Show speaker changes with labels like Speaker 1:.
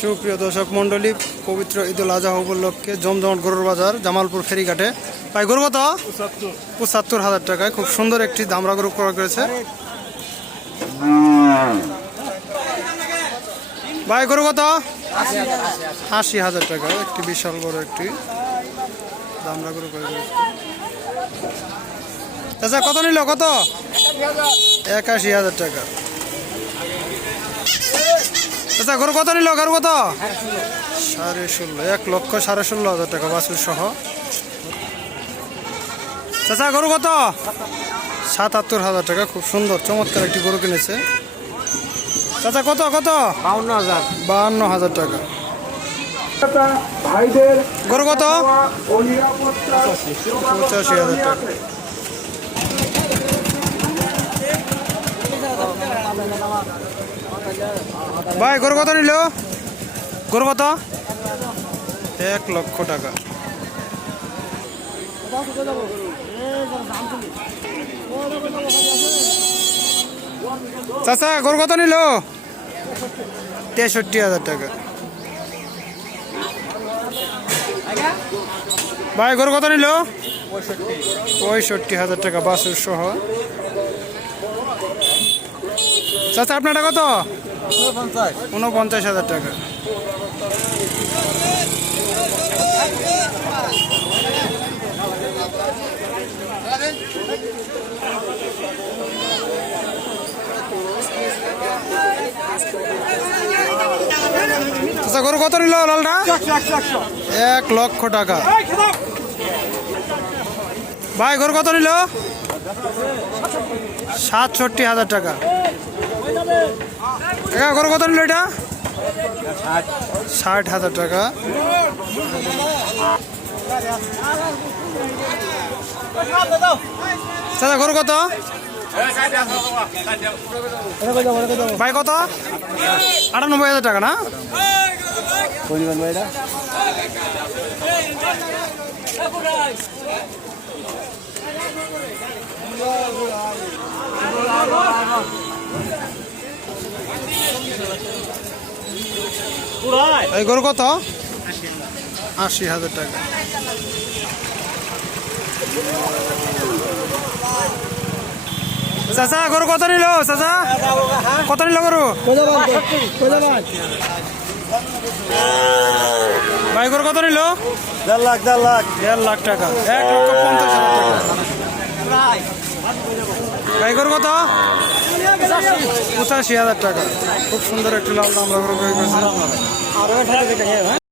Speaker 1: সুপ্রিয় দর্শক মন্ডলী পবিত্র ঈদুল আজহা উপলক্ষে জমজমাট গরুর বাজার জামালপুর ফেরিঘাটে। ভাই, গরু কত? পঁচাত্তর হাজার টাকায়। খুব সুন্দর একটি দামরা গরু ক্রয় করেছে। ভাই, গরু কত? আশি হাজার টাকা। একটি বিশাল বড় একটি দামরা গরু ক্রয় করেছে। আচ্ছা কত নিল? কত? একাশি হাজার টাকা। আচ্ছা গরু কত নিল? গরু কত? সাড়ে ষোলো এক লক্ষ সাড়ে ষোলো হাজার টাকা বাছুর সহ। চাচা গরু কত? সাতাত্তর হাজার টাকা খুব সুন্দর চমৎকার একটি গরু কিনেছে। চাচা কত কত?
Speaker 2: বাউন্ন হাজার।
Speaker 1: বাহান্ন হাজার টাকা। গরু কত? পঁচাশি হাজার টাকা। ভাই, গরু কত নিল? গরু কত? এক লক্ষ টাকা। চাচা, গরু কত নিল? তেষট্টি হাজার টাকা। ভাই, গরু কত নিল? পঁয়ষট্টি হাজার টাকা, বাসুর সহ। চাচা, আপনারটা কত? উনপঞ্চাশ হাজার টাকা। চাচা গরু কত নিল লালটা? এক লক্ষ টাকা। ভাই, গরু কত নিল? সাতষট্টি হাজার টাকা। একা গরু কত নিল এটা? ষাট হাজার টাকা। চাচা, গরু কত? ভাই কত? আটানব্বই হাজার টাকা না? এই গরু কত? আশি হাজার টাকা। চাচা গরু কত নিল চাচা? কত নিল গরু? ভাই গরু কত নিল?
Speaker 2: দেড় লাখ দেড় লাখ।
Speaker 1: দেড় লাখ টাকা। এক লক্ষ পঞ্চাশ হাজার টাকা। ভাই গরু কত? পঁচাশি হাজার টাকা। খুব সুন্দর একটি লাল দাম গরু ক্রয় করেছে